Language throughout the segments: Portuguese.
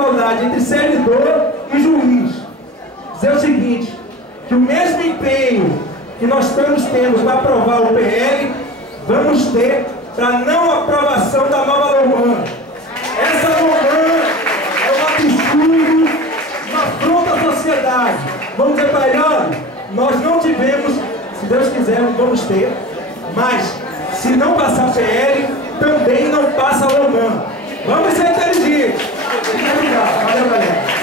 desigualdade entre servidor e juiz. Dizer o seguinte, que o mesmo empenho que nós estamos tendo para aprovar o PL, vamos ter para a não aprovação da nova LOMAN. Essa LOMAN é um absurdo, uma afronta à sociedade. Vamos dizer para ele, olha, nós não tivemos, se Deus quiser, vamos ter, mas se não passar PL, também não passa a LOMAN. Vamos ser inteligentes. Muito obrigado. Valeu, galera.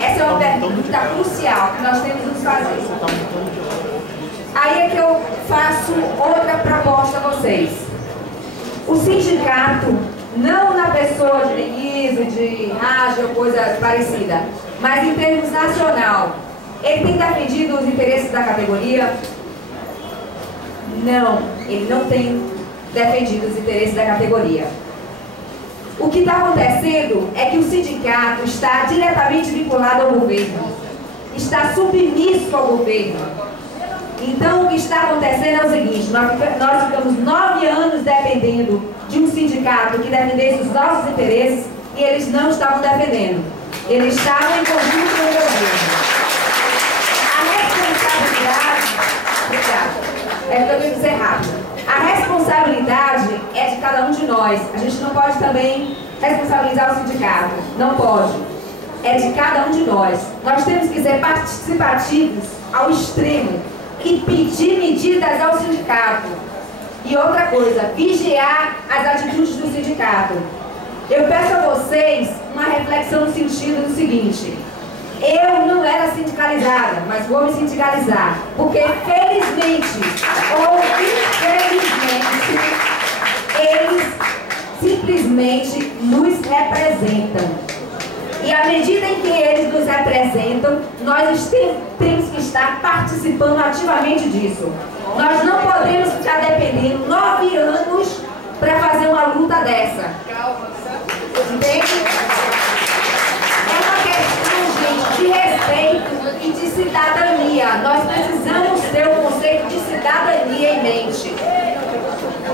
Essa é uma pergunta crucial que nós temos que nos fazer. Aí é que eu faço outra proposta a vocês. O sindicato, não na pessoa de Denise, de Raja ou coisa parecida, mas em termos nacional, ele tem defendido os interesses da categoria? Não, ele não tem defendido os interesses da categoria. O que está acontecendo é que o sindicato está diretamente vinculado ao governo, está submisso ao governo. Então, o que está acontecendo é o seguinte, nós ficamos 9 anos dependendo de um sindicato que defendesse os nossos interesses e eles não estavam defendendo. Eles estavam em conjunto com o governo. A responsabilidade... Obrigada. É que eu tenho que ser rápido. A responsabilidade é de cada um de nós. A gente não pode também responsabilizar o sindicato. Não pode. É de cada um de nós. Nós temos que ser participativos ao extremo e pedir medidas ao sindicato. E outra coisa, vigiar as atitudes do sindicato. Eu peço a vocês uma reflexão no sentido do seguinte: eu não era sindicalizada, mas vou me sindicalizar, porque felizmente ou infelizmente eles simplesmente nos representam. E à medida em que eles nos representam, nós temos que estar participando ativamente disso. Nós não podemos ficar dependendo 9 anos para fazer uma luta dessa. Entende? É uma questão, gente, de respeito e de cidadania. Nós precisamos ter o conceito de cidadania em mente.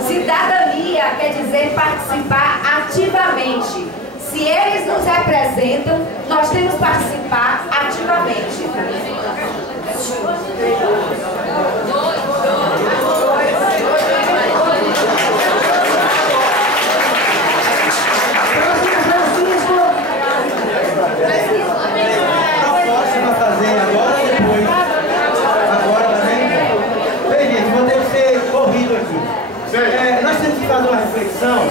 Cidadania quer dizer participar ativamente. Se eles nos representam, nós temos que participar ativamente. Nós temos que fazer uma reflexão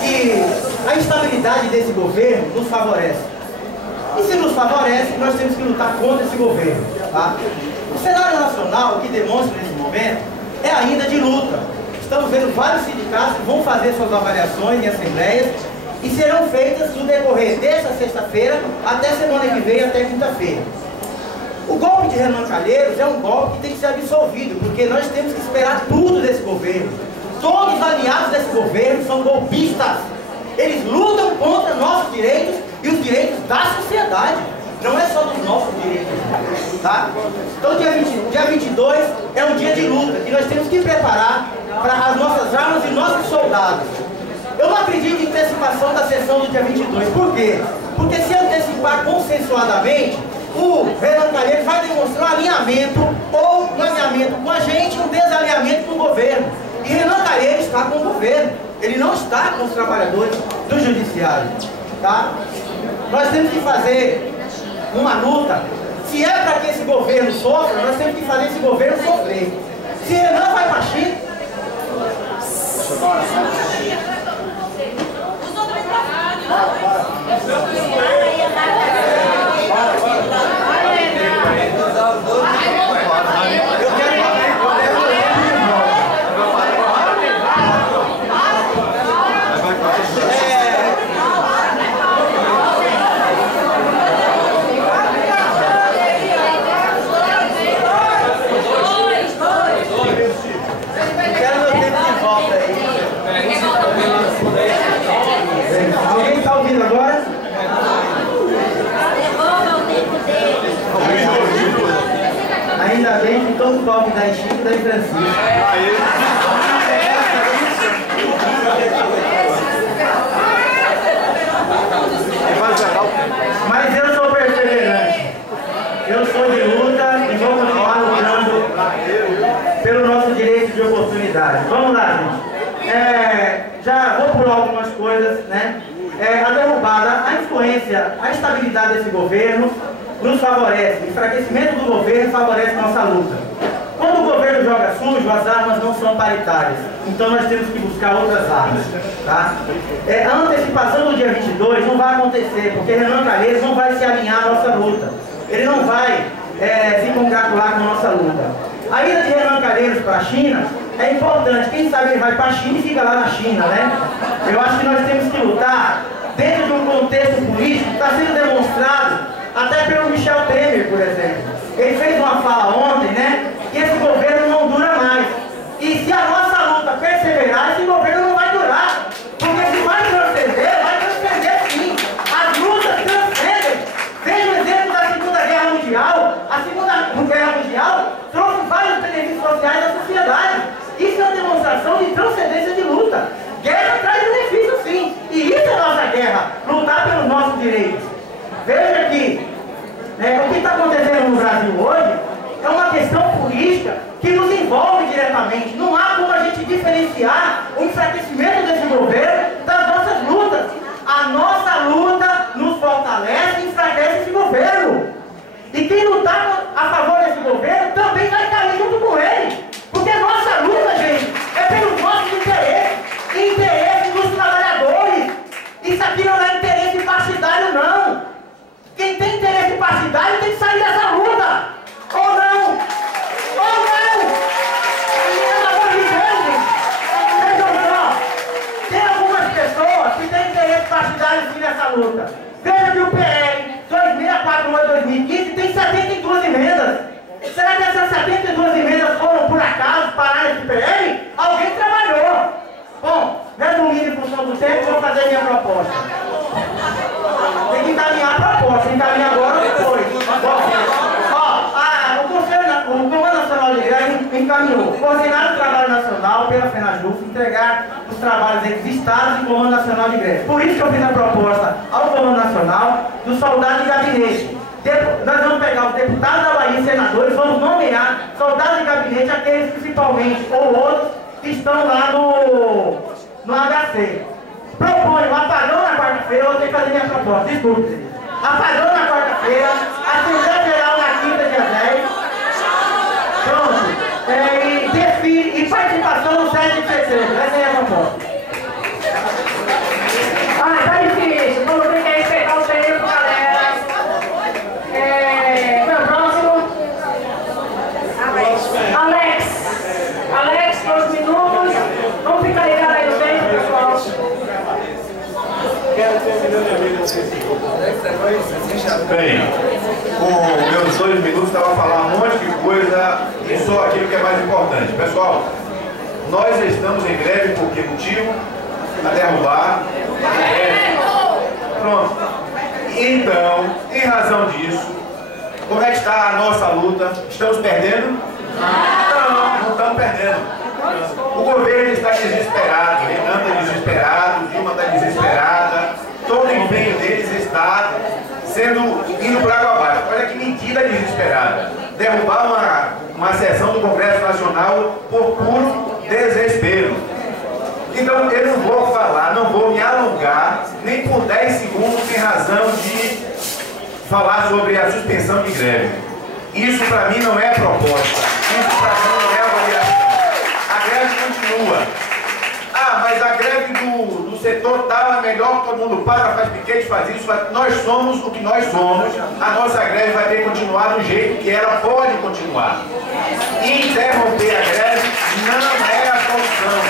que a instabilidade desse governo nos favorece. E se nos favorece, nós temos que lutar contra esse governo. Tá? O cenário nacional, o que demonstra nesse momento, é ainda de luta. Estamos vendo vários sindicatos que vão fazer suas avaliações em assembleias e serão feitas no decorrer desta sexta-feira até semana que vem, até quinta-feira. O golpe de Renan Calheiros é um golpe que tem que ser absolvido, porque nós temos que esperar tudo desse governo. Todos os aliados desse governo são golpistas. Eles lutam contra nossos direitos e os direitos da sociedade. Não é só dos nossos direitos. Tá? Então dia 22 é um dia de luta que nós temos que preparar para as nossas armas e nossos soldados. Eu não acredito em antecipação da sessão do dia 22. Por quê? Porque se antecipar consensuadamente, o Renan Calheiros vai demonstrar um alinhamento, ou um alinhamento com a gente, um desalinhamento com o governo. E Renan Calheiros está com o governo, ele não está com os trabalhadores do judiciário. Tá? Nós temos que fazer uma luta. Se é para que esse governo sofra, nós temos que fazer esse governo sofrer. Se ele não vai para a China, alguém está ouvindo agora? Ainda bem que todo toque da Chico e da Francisco. Mas eu sou perseverante. Eu sou de luta e vou continuar lutando pelo nosso direito de oportunidade. Vamos lá, gente. Já vou pular algumas coisas, né? A derrubada, a influência, a estabilidade desse governo nos favorece. O enfraquecimento do governo favorece nossa luta. Quando o governo joga sujo, as armas não são paritárias. Então nós temos que buscar outras armas. Tá? A antecipação do dia 22 não vai acontecer, porque Renan Calheiros não vai se alinhar à nossa luta. Ele não vai se congratular com a nossa luta. A ida de Renan Calheiros para a China é importante. Quem sabe ele vai para a China e fica lá na China, né? Eu acho que nós temos que lutar dentro de um contexto político que está sendo demonstrado até pelo Michel Temer, por exemplo. Ele fez uma fala ontem, né? Que esse governo não dura mais. E se a nossa luta perseverar, esse governo não vai durar. Porque se vai transcender sim. As lutas transcendem. Veja o exemplo da Segunda Guerra Mundial. A Segunda Guerra Mundial trouxe vários benefícios sociais da sociedade. Isso é uma demonstração de transcendência de luta. Guerra traz benefícios sim. E isso é a nossa guerra. Lutar pelos nossos direitos. Veja que o que está acontecendo no Brasil hoje é uma questão política que nos envolve diretamente. Não há como a gente diferenciar o enfraquecimento desse governo das nossas lutas. A nossa luta nos fortalece e enfraquece esse governo. E quem lutar a favor desse governo também vai estar junto com ele. Porque a nossa luta, gente, é pelos nossos interesses. Interesse dos trabalhadores. Isso aqui não é interesse partidário, não. Quem tem interesse partidário tem que sair dessa luta. Ou não? Ou não? Pelo amor de Deus, gente. Vejam só. Tem algumas pessoas que têm interesse partidário sim nessa luta. Veja que o PL 2648-2015 tem 72 emendas. Será que essas 72 emendas foram por acaso parar esse PL? Alguém trabalhou. Bom, resumindo em função do tempo, vou fazer minha proposta. Tem que encaminhar a proposta. Encaminhar agora ou depois? O Comando Nacional de Greve encaminhou, coordenar o trabalho nacional pela FENAJUF, entregar os trabalhos entre os estados e o Comando Nacional de Greve. Por isso que eu fiz a proposta ao Comando Nacional do soldado de gabinete. Nós vamos pegar os deputados da Bahia, senadores, vamos nomear soldados de gabinete, aqueles principalmente, ou outros, que estão lá no HC. Proponho um apagão na quarta-feira, eu vou ter que fazer minha proposta, desculpe. Apagão na quarta-feira, Assembleia Geral na quinta, dia 10. Pronto. E desfile e participação no 7 de setembro. Essa é a proposta. Tá difícil. Vamos ter que respeitar o tempo, galera. Meu próximo. Alex, 2 minutos. Vamos ficar ligados aí no tempo, pessoal. Bem, com meus 2 minutos estava a falar um monte de coisa e só aquilo que é mais importante. Pessoal, nós estamos em greve por que motivo? A derrubar. Pronto. Então, em razão disso, como é que está a nossa luta? Estamos perdendo? Não estamos perdendo. O governo está desesperado, Renan está desesperado, Dilma está desesperada, todo o empenho deles está indo por água abaixo. Olha que medida desesperada. Derrubar uma sessão do Congresso Nacional por puro desespero. Então eu não vou falar, não vou me alongar nem por 10 segundos em razão de falar sobre a suspensão de greve. Isso para mim não é proposta, isso para mim não é avaliação. A greve continua. Ah, mas a greve do setor tal é melhor, todo mundo para, faz piquete, faz isso, nós somos o que nós somos, a nossa greve vai ter que continuar do jeito que ela pode continuar. Interromper a greve não é a solução.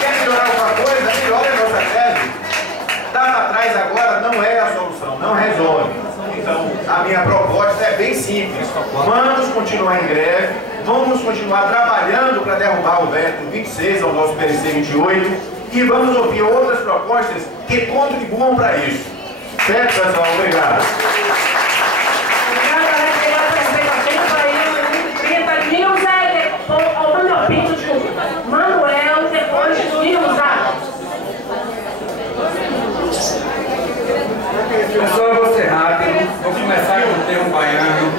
Quer melhorar alguma coisa? Melhore a nossa greve. Dar para trás agora não é a solução, não resolve. Então, a minha proposta é bem simples. Vamos continuar em greve, vamos continuar trabalhando para derrubar o veto 26 ao nosso PLC 28 e vamos ouvir outras propostas que contribuam para isso. Certo, pessoal? Obrigado. Manuel, depois Nilza. Pessoal, eu vou ser rápido, vou começar com o termo baiano.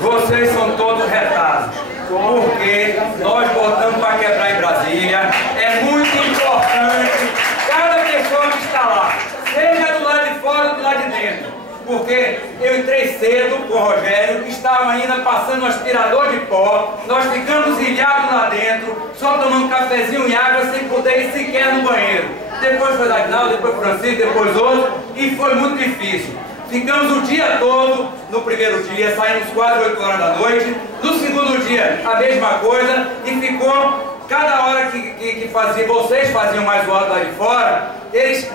Vocês são todos retados, porque nós botamos para quebrar em Brasília. É muito importante cada pessoa que está lá, seja do lado de fora ou do lado de dentro. Porque eu entrei cedo com o Rogério, estava ainda passando um aspirador de pó, nós ficamos ilhados lá dentro, só tomando cafezinho e água sem poder ir sequer no banheiro. Depois foi Agnaldo, depois Francisco, depois outro, e foi muito difícil. Ficamos o dia todo, no primeiro dia, saímos quase 8 horas da noite, no segundo dia a mesma coisa, e ficou, cada hora que vocês faziam mais o lado lá de fora, eles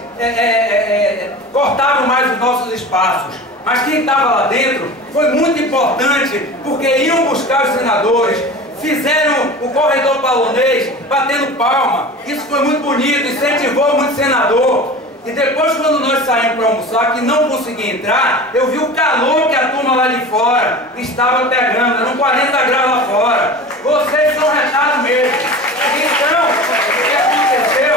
cortavam mais os nossos espaços. Mas quem estava lá dentro foi muito importante, porque iam buscar os senadores, fizeram o corredor polonês batendo palma. Isso foi muito bonito, incentivou muito o senador. E depois, quando nós saímos para almoçar, que não consegui entrar, eu vi o calor que a turma lá de fora estava pegando, eram 40 graus lá fora. Vocês são retados mesmo. Então, o que aconteceu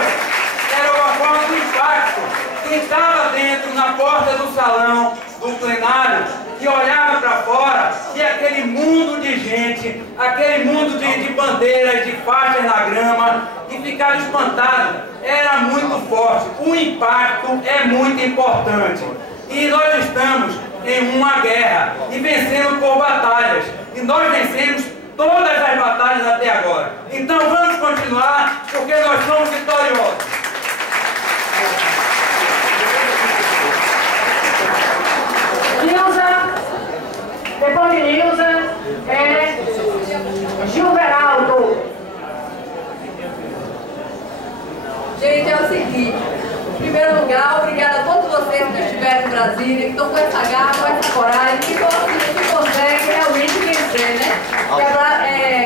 era uma forma do impacto. Quem estava dentro, na porta do salão, do plenário, que olhava para fora, e aquele mundo de gente, aquele mundo de bandeiras, de faixas na grama, e ficava espantado. Era muito forte. O impacto é muito importante. E nós estamos em uma guerra e vencendo por batalhas. E nós vencemos todas as batalhas até agora. Então vamos continuar, porque nós somos vitoriosos. Nilza, depois de Nilza, é Gilberaldo. Gente, é o seguinte, em primeiro lugar, obrigada a todos vocês que estiveram em Brasília, que estão com essa garra, com essa coragem, que conseguem realmente vencer, né?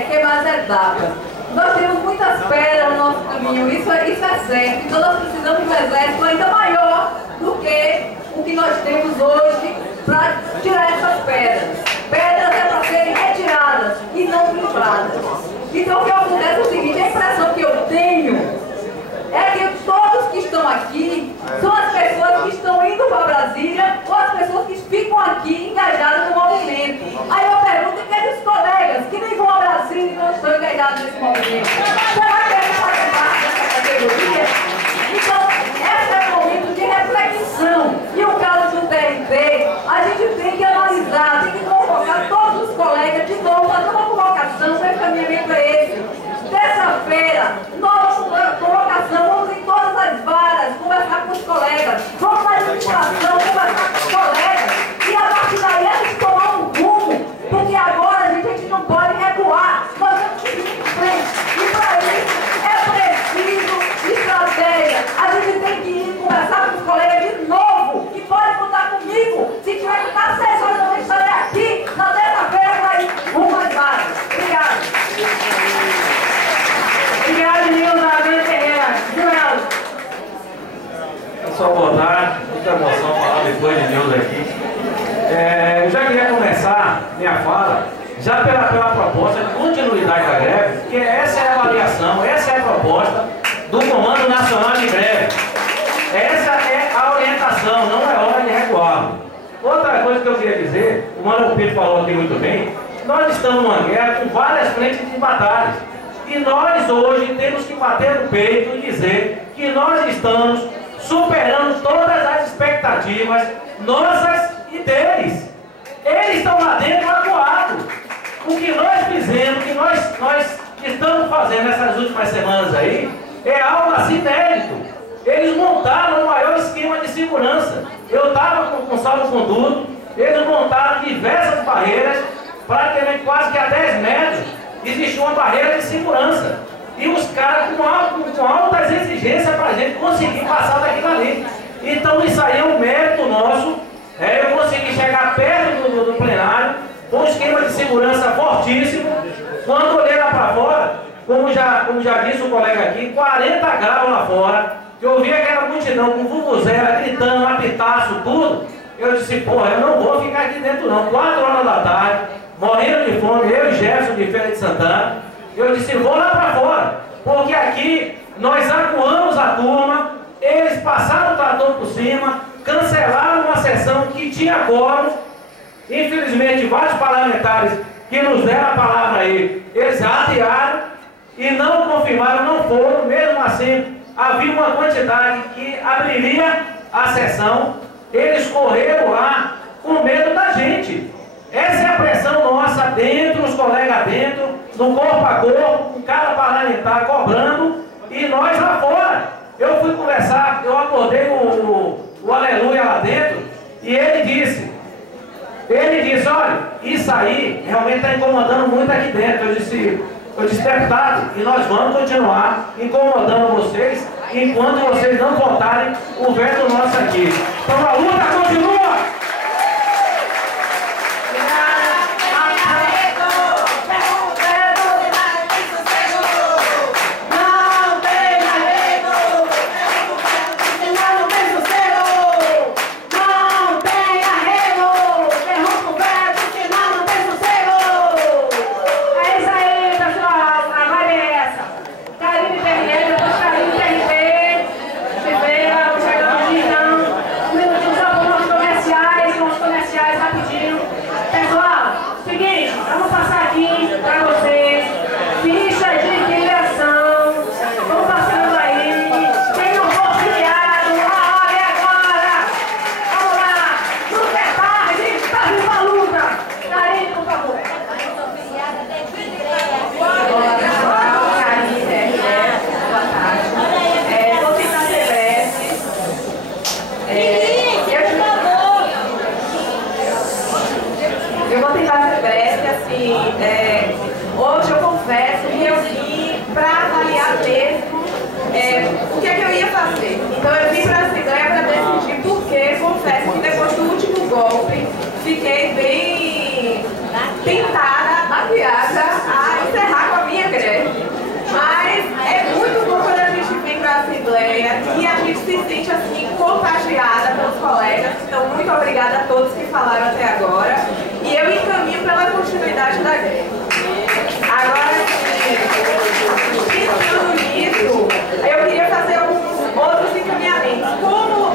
Quebrar as etapas. Nós temos muitas pedras no nosso caminho, isso é certo. Então nós precisamos de um exército ainda maior do que o que nós temos hoje para tirar essas pedras. Pedras é para serem retiradas e não blindadas. Então o que acontece é o seguinte, a impressão que eu tenho é que todos que estão aqui são as pessoas que estão indo para Brasília ou as pessoas que ficam aqui engajadas no movimento. Aí eu pergunto, e aqueles colegas que nem vão a Brasília e não estão engajados nesse movimento? Será que eles fazem parte dessa categoria? Então, esse é o momento de reflexão. E o caso do TRT, a gente tem que analisar, tem que convocar todos os colegas de novo, fazer uma convocação, o encaminhamento é esse. Terça-feira, nova convocação, vamos em todas as varas, conversar com os colegas, vamos na administração, conversar com os colegas, e a partir daí a gente tomar um rumo, porque agora a gente não pode recuar, nós temos que ir em frente, e para isso é preciso estratégia, a gente tem que ir conversar com os colegas de novo, que podem contar comigo, se tiver que estar 6 horas da noite, estarei aqui, na terça-feira vai rumo às varas. Obrigada. Obrigado, Nilza. Pessoal, boa tarde. Muita emoção falar depois de Nilza aqui. Eu já queria começar minha fala já pela proposta de continuidade da greve, porque essa é a avaliação, essa é a proposta do Comando Nacional de Greve. Essa é a orientação, não é hora de recuar. Outra coisa que eu queria dizer, o Mano Pedro falou aqui muito bem, nós estamos numa guerra com várias frentes de batalhas. E nós hoje temos que bater no peito e dizer que nós estamos superando todas as expectativas nossas e deles. Eles estão lá dentro acuados. O que nós fizemos, o que nós estamos fazendo nessas últimas semanas aí, é algo assim inédito. Eles montaram o maior esquema de segurança. Eu estava com salvo-conduto, eles montaram diversas barreiras, praticamente quase que a 10 metros, existia uma barreira de segurança. E os caras com altas exigências para a gente conseguir passar daquilo ali. Então isso aí é um mérito nosso. Eu consegui chegar perto do plenário, com um esquema de segurança fortíssimo. Quando olhei lá para fora, como já disse o colega aqui, 40 graus lá fora, eu vi aquela multidão com vuvuzela, gritando, apitaço, tudo. Eu disse, porra, eu não vou ficar aqui dentro não. 4 horas da tarde, morrendo de fome, eu e Jefferson de Feira de Santana. Eu disse, vou lá para fora, porque aqui nós acuamos a turma, eles passaram o trator por cima, cancelaram uma sessão que tinha quórum. Infelizmente, vários parlamentares que nos deram a palavra aí, eles adiaram e não confirmaram, não foram. Mesmo assim, havia uma quantidade que abriria a sessão. Eles correram lá com medo da gente. Essa é a pressão nossa dentro, os colegas dentro, no corpo a corpo, com cada parlamentar cobrando, e nós lá fora. Eu fui conversar, eu acordei o Aleluia lá dentro, e ele disse, olha, isso aí realmente está incomodando muito aqui dentro. Eu disse, deputado, e nós vamos continuar incomodando vocês, enquanto vocês não votarem o veto nosso aqui. Então a luta continua! Hoje eu confesso que eu vim para avaliar mesmo o que é que eu ia fazer. Então eu vim para a Assembleia para decidir, porque confesso que depois do último golpe fiquei bem tentada, baseada a encerrar com a minha greve. Mas é muito bom quando a gente vem para a Assembleia e a gente se sente assim contagiada pelos colegas. Então muito obrigada a todos que falaram até agora. E eu encaminho pela continuidade da greve. Agora, pensando nisso, eu queria fazer alguns outros encaminhamentos. Como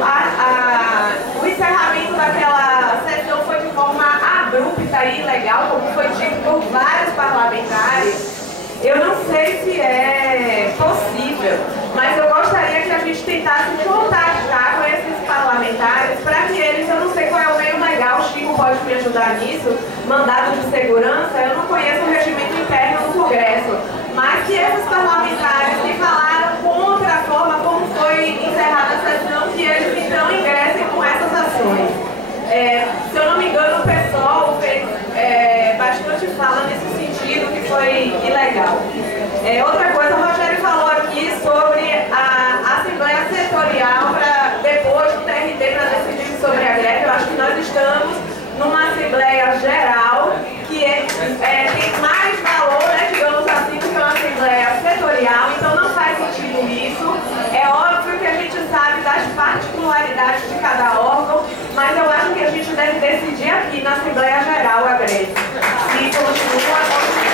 o encerramento daquela sessão foi de forma abrupta e ilegal, como foi dito por vários parlamentares, eu não sei se é possível, mas eu gostaria que a gente tentasse contactar com esses parlamentares para que eles, eu não sei qual é o meio legal, o Chico pode me ajudar nisso, mandado de segurança, eu não conheço o regimento interno do Congresso, mas que esses parlamentares que falaram contra a forma como foi encerrada a sessão, que eles então ingressem com essas ações. Se eu não me engano, o pessoal fez bastante fala nesse sentido, que foi ilegal. Outra coisa, o Rogério falou aqui sobre a Assembleia Setorial para depois do TRT para decidir sobre a greve. Eu acho que nós estamos numa Assembleia Geral que tem mais valor, né, digamos assim, do que uma Assembleia Setorial, então não faz sentido isso. É óbvio que a gente sabe das particularidades de cada órgão, mas eu acho que a gente deve decidir aqui na Assembleia Geral a greve. E continua como se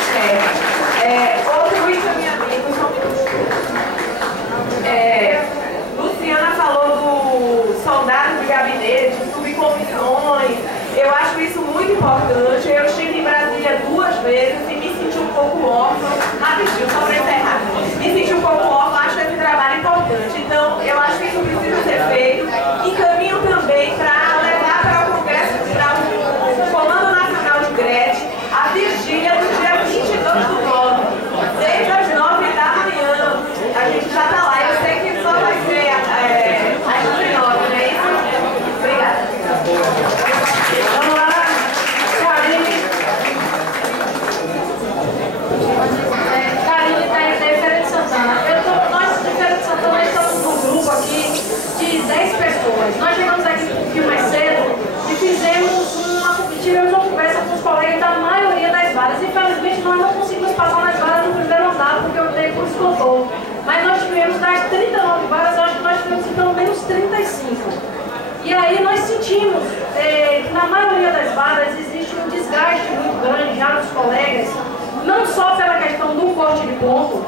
outro encaminhamento. Luciana falou do soldado de gabinete, subcomissões. Eu acho isso muito importante. Eu estive em Brasília 2 vezes e me senti um pouco órfã. Rapidinho, só para encerrar. E aí nós sentimos que na maioria das vagas existe um desgaste muito grande já dos colegas, não só pela questão do corte de ponto,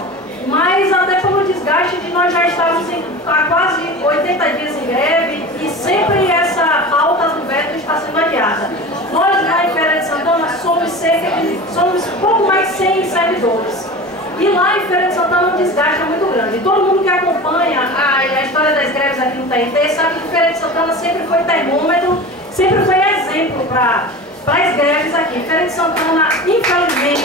mas até pelo desgaste de nós já estarmos há quase 80 dias em greve e sempre essa pauta do veto está sendo adiada. Nós lá em Feira de Santana somos pouco mais de 100 servidores. E lá em Feira de Santana o desgaste é muito grande. Todo mundo que acompanha a história das greves aqui no TRT sabe que Feira de Santana sempre foi termômetro, sempre foi exemplo para as greves aqui. Feira de Santana, infelizmente,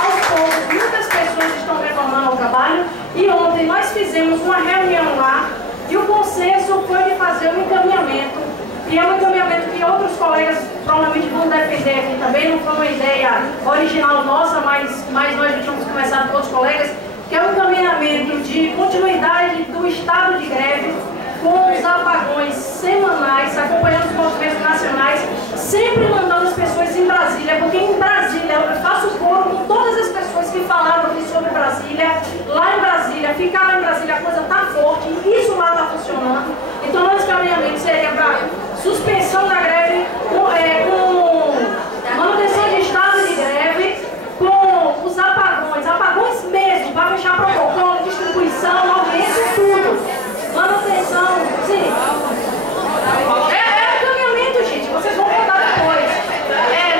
aos poucos, muitas pessoas estão retornando ao trabalho. E ontem nós fizemos uma reunião lá e o consenso foi de fazer um encaminhamento. E é um encaminhamento que outros colegas provavelmente vão defender aqui também. Não foi uma ideia original nossa, mas nós já tínhamos conversado com outros colegas, que é um encaminhamento de continuidade do estado de greve, com os apagões semanais, acompanhando os movimentos nacionais, sempre mandando as pessoas em Brasília, porque em Brasília, eu faço coro com todas as pessoas que falaram aqui sobre Brasília. Lá em Brasília, ficar lá em Brasília, a coisa está forte, isso lá está funcionando. Então, nosso encaminhamento seria para suspensão da greve, com manutenção de estado de greve, com os apagões mesmo, para fechar protocolo, distribuição, audiência e tudo. Manutenção, sim. É caminhamento, gente, vocês vão votar depois.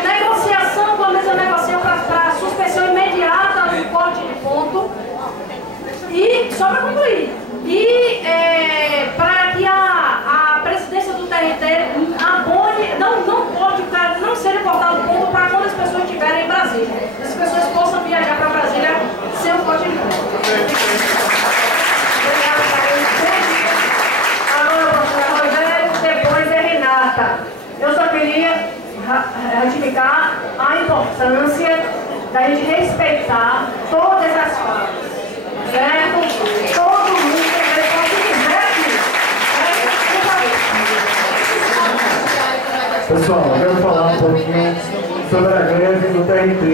Negociação com a mesa negociação para suspensão imediata do corte de ponto. E, só para concluir, para que a presidência do TRT abone, não pode, não seja cortado ponto para quando as pessoas estiverem em Brasília. As pessoas possam viajar para Brasília sem o corte de ponto. Eu só queria ratificar a importância da gente respeitar todas as falas, certo? Todo mundo tem o que quiser aqui. Pessoal, eu quero falar um pouquinho sobre a greve do TRT.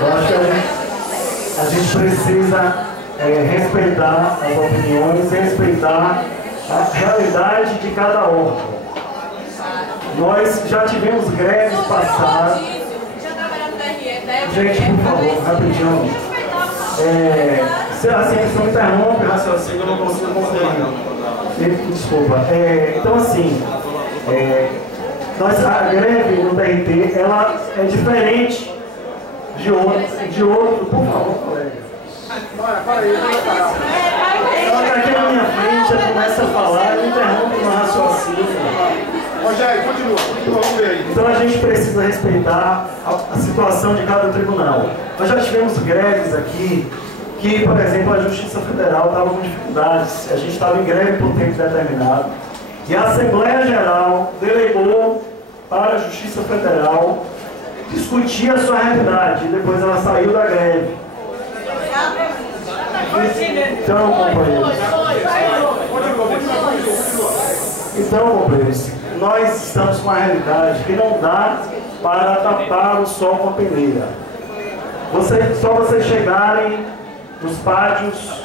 Eu acho que a gente precisa respeitar as opiniões, respeitar a realidade de cada órgão. Nós já tivemos greves passadas. Gente, por favor, rapidinho. Se assim, não interrompe o raciocínio, eu não consigo concluir. Desculpa. Então, assim, a greve no TRT, ela é diferente de outro. Por favor, colega. Ela está aqui na minha frente, ela começa a falar, eu interrompo o raciocínio. Rogério, continua, vamos ver aí. Então a gente precisa respeitar a situação de cada tribunal. Nós já tivemos greves aqui que, por exemplo, a Justiça Federal estava com dificuldades. A gente estava em greve por tempo determinado. E a Assembleia Geral delegou para a Justiça Federal discutir a sua realidade. E depois ela saiu da greve. Então, companheiros, nós estamos com uma realidade que não dá para tapar o sol com a peneira. Só vocês chegarem nos pátios,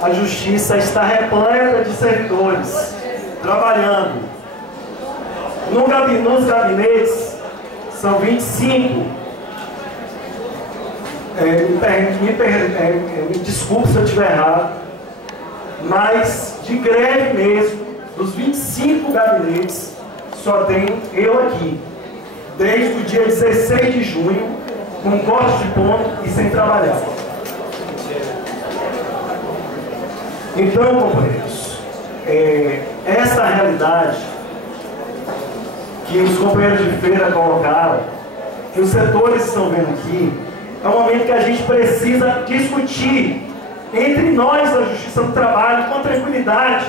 a justiça está repleta de servidores trabalhando. Nos gabinetes são 25. Me desculpe se eu estiver errado, mas de greve mesmo, dos 25 gabinetes, só tenho eu aqui, desde o dia 16 de junho, com corte de ponto e sem trabalhar. Então, companheiros, essa realidade que os companheiros de feira colocaram, que os setores estão vendo aqui, é um momento que a gente precisa discutir entre nós da Justiça do Trabalho com tranquilidade,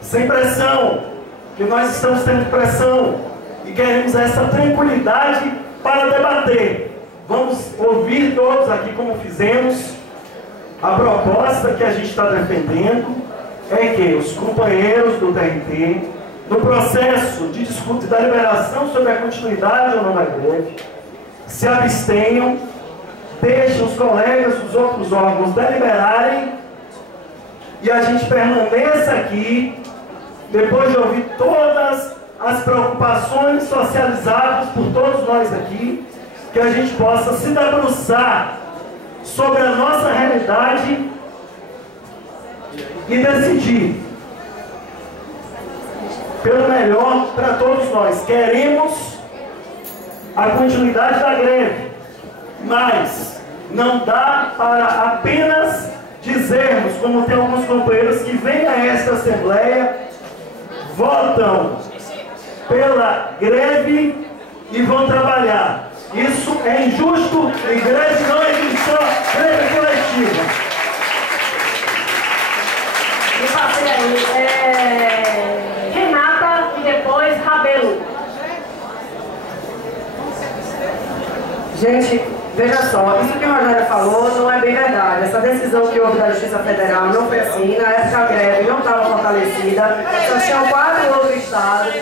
sem pressão, porque nós estamos tendo pressão e queremos essa tranquilidade para debater. Vamos ouvir todos aqui como fizemos. A proposta que a gente está defendendo é que os companheiros do TRT, no processo de discussão da liberação sobre a continuidade ou não da greve, se abstenham, deixem os colegas dos outros órgãos deliberarem e a gente permaneça aqui, depois de ouvir todas as preocupações socializadas por todos nós aqui, que a gente possa se debruçar sobre a nossa realidade e decidir pelo melhor para todos nós. Queremos a continuidade da greve, mas não dá para apenas dizermos, como tem alguns companheiros que vêm a esta Assembleia, votam pela greve e vão trabalhar. Isso é injusto e greve não é só greve coletiva. Me passei aí. Renata e depois Rabelo. Gente, veja só, isso que o Rogério falou não é bem verdade. Essa decisão que houve da Justiça Federal não foi assim. Na época a greve não estava fortalecida. Só tinham 4 outros estados.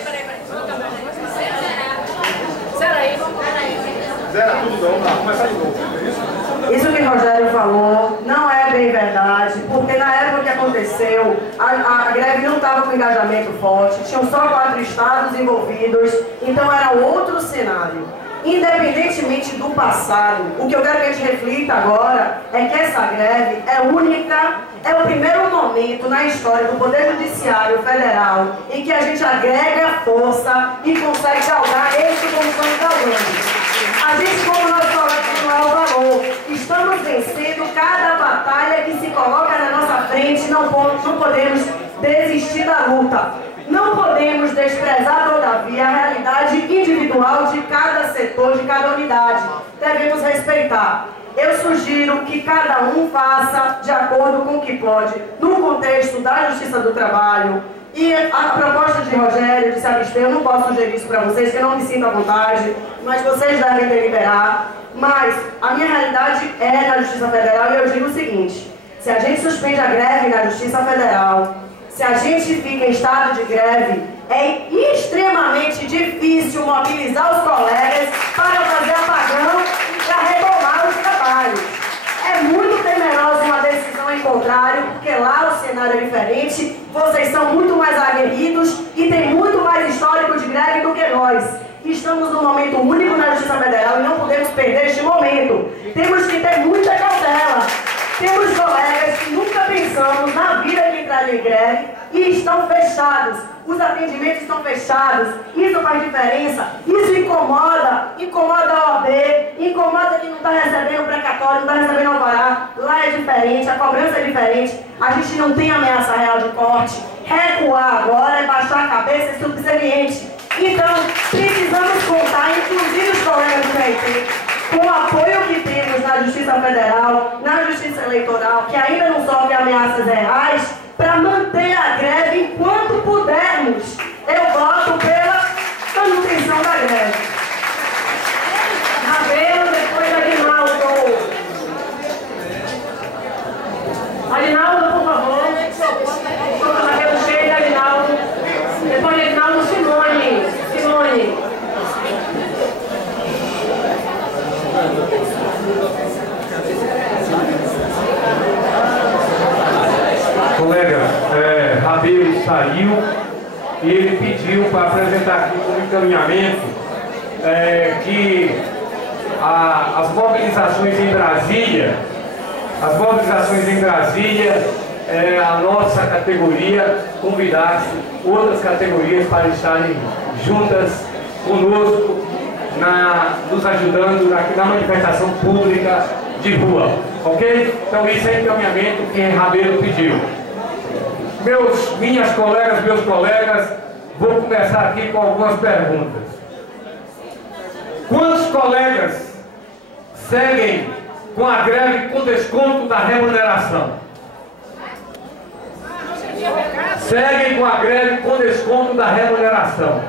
Isso que o Rogério falou não é bem verdade, porque na época que aconteceu, a greve não estava com engajamento forte, tinham só 4 estados envolvidos, então era outro cenário. Independentemente do passado, o que eu quero que a gente reflita agora é que essa greve é única, é o primeiro momento na história do Poder Judiciário Federal em que a gente agrega força e consegue galgar esse como estamos galgando. A gente, como nosso colega Manuel falou, estamos vencendo cada batalha que se coloca na nossa frente, não podemos desistir da luta. Não podemos desprezar, todavia, a realidade individual de cada setor, de cada unidade. Devemos respeitar. Eu sugiro que cada um faça de acordo com o que pode, no contexto da Justiça do Trabalho. E a proposta de Rogério de se abster, eu não posso sugerir isso para vocês, que eu não me sinto à vontade, mas vocês devem deliberar. Mas a minha realidade é na Justiça Federal e eu digo o seguinte: se a gente suspende a greve na Justiça Federal, se a gente fica em estado de greve, é extremamente difícil mobilizar os colegas para fazer apagão e para retomar os trabalhos. É muito temerosa uma decisão em contrário, porque lá o cenário é diferente, vocês são muito mais aguerridos e têm muito mais histórico de greve do que nós. Estamos num momento único na Justiça Federal e não podemos perder este momento. Temos que ter muita cautela. Temos colegas que nunca pensamos na vida que entraram em greve e estão fechados. Os atendimentos estão fechados. Isso faz diferença. Isso incomoda. Incomoda a OAB. Incomoda que não está recebendo precatório, não está recebendo alvará. Lá é diferente, a cobrança é diferente. A gente não tem ameaça real de corte. Recuar agora é baixar a cabeça, é subserviente. Então, precisamos contar, inclusive os colegas do PRT, com o apoio que temos na Justiça Federal, na Justiça Eleitoral, que ainda não sofre ameaças reais, para manter a greve enquanto pudermos. Eu voto pela manutenção da greve. Rabelo, depois Aguinaldo. Aguinaldo, por favor. Rabelo cheio, Aguinaldo. Depois de Aguinaldo, Simone. Colega, Rabelo saiu e ele pediu para apresentar aqui como encaminhamento que as mobilizações em Brasília, a nossa categoria convidasse outras categorias para estarem juntas conosco, nos ajudando na manifestação pública de rua, ok? Então isso é encaminhamento que Rabelo pediu. Minhas colegas, meus colegas, vou começar aqui com algumas perguntas. Quantos colegas seguem com a greve com desconto da remuneração? Seguem com a greve com desconto da remuneração.